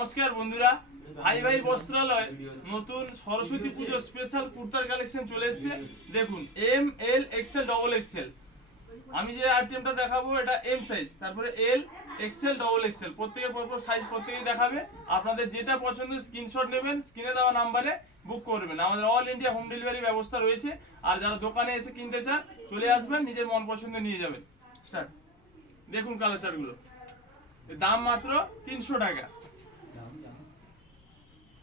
নমস্কার বন্ধুরা, ভাই ভাই বস্ত্রালয় নতুন সরস্বতী পুজো স্পেশাল কুর্তার কালেকশন চলে এসেছে। দেখুন M L XL double XL. আমি যে আইটেমটা দেখাবো এটা এম সাইজ, তারপরে এল এক্সেল ডবল এক্সেল, প্রত্যেকের পরপর সাইজ প্রত্যেকেই দেখাবে। আপনাদের যেটা পছন্দ স্ক্রিনশট নেবেন, স্ক্রিনে দেওয়া নাম্বারে বুক করবেন। আমাদের অল ইন্ডিয়া হোম ডেলিভারি ব্যবস্থা রয়েছে। আর যারা দোকানে এসে কিনতে চান চলে আসবেন, নিজের মন পছন্দ নিয়ে যাবেন। স্টার্ট। দেখুন কালার চার্টগুলো, দাম মাত্র 300 টাকা।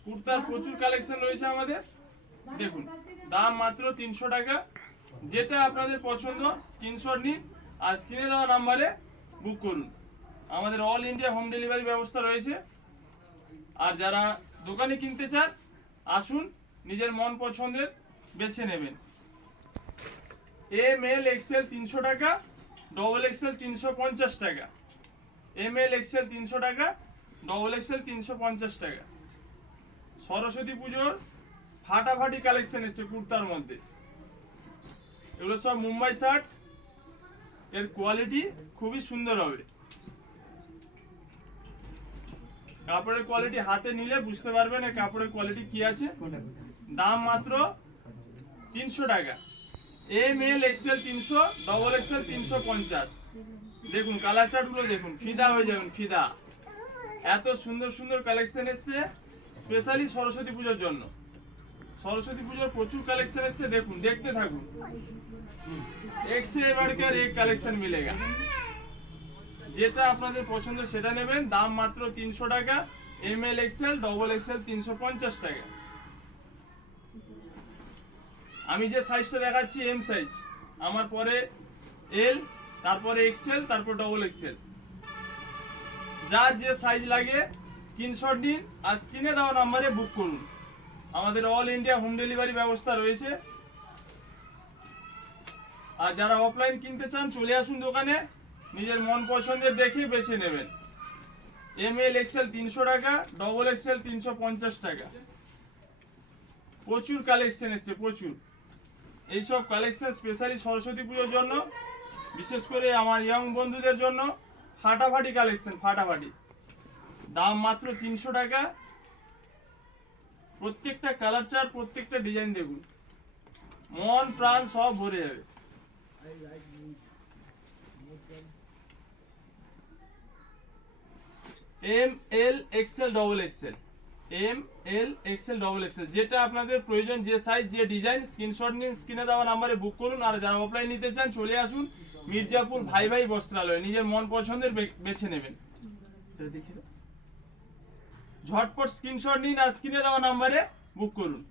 কুর্তার প্রচুর কালেকশন রয়েছে আমাদের। দেখুন দাম মাত্র 300 টাকা। যেটা আপনাদের পছন্দ স্ক্রিনশট নিন আর স্ক্রিনে দেওয়া নাম্বারে বুক করুন। আমাদের অল ইন্ডিয়া হোম ডেলিভারি ব্যবস্থা রয়েছে। আর যারা দোকানে কিনতে চান আসুন, নিজের মন পছন্দের বেছে নেবেন। এম এল এক্সেল 300 টাকা, ডবল এক্সেল 350 টাকা। এম এল এক্সেল 300 টাকা, ডবল এক্সেল 350 টাকা। সরস্বতী পুজোর ফাটাফাটি কালেকশন এসেছে কুর্তার মধ্যে। এগুলো সব মুম্বাই শার্ট, এর কোয়ালিটি খুবই সুন্দর হবে। কাপড়ের কোয়ালিটি হাতে নিলে বুঝতে পারবেন এর কাপড়ের কোয়ালিটি কি আছে। দাম মাত্র 300 টাকা। M L XL 300, double XL 350। দেখুন কালার চার্টগুলো দেখুন, ফিদা হয়ে যাবেন, ফিদা। এত সুন্দর সুন্দর কালেকশন এসছে স্পেশালি সরস্বতী পুজোর জন্য। সরস্বতী পুজোর প্রচুর কালেকশন এসছে, দেখুন দেখতে থাকুন। এক সে বাড়কার এক কালেকশন মিলেগা। যেটা আপনাদের পছন্দ সেটা নেবেন। দাম মাত্র 300 টাকা। M L XL, double XL 350 টাকা। আমি যে সাইজটা দেখাচ্ছি এম সাইজ, আমার পরে এল, তারপরে এক্সেল, তারপর ডবল এক্সেল। যার যে সাইজ লাগে স্ক্রিনশট দিন আর স্ক্রিনে দেওয়া নাম্বারে বুক করুন। আমাদের অল ইন্ডিয়া হোম ডেলিভারি ব্যবস্থা রয়েছে। আর যারা অফলাইন কিনতে চান চলে আসুন দোকানে, নিজের মন পছন্দের দেখে বেছে নেবেন। এম এল এক্সেল 300 টাকা, ডবল এক্সেল 350 টাকা। প্রচুর কালেকশন এসছে, প্রচুর। এইসব কালেকশন স্পেশালি সরস্বতী পুজোর জন্য, বিশেষ করে আমার ইয়ং বন্ধুদের জন্য ফাটাফাটি কালেকশন, ফাটাফাটি। দাম মাত্র 300 টাকা। প্রত্যেকটা কালার চার্ট, প্রত্যেকটা ডিজাইন দেখুন, মন প্রাণ সব ভরে যাবে। M L XL double XL, M L XL double XL. যেটা আপনাদের প্রয়োজন, যে সাইজ, যে ডিজাইন, স্ক্রিনশট নিন, স্ক্রিনে দেওয়া নাম্বারে বুক করুন। আর যারা অফলাইন নিতে চান চলে আসুন মির্জাপুর ভাই ভাই বস্ত্রালয়, নিজের মন পছন্দের বেছে নেবেন। ঝটপট স্ক্রিনশট নিন আর স্ক্রিনে দেওয়া নাম্বারে বুক করুন।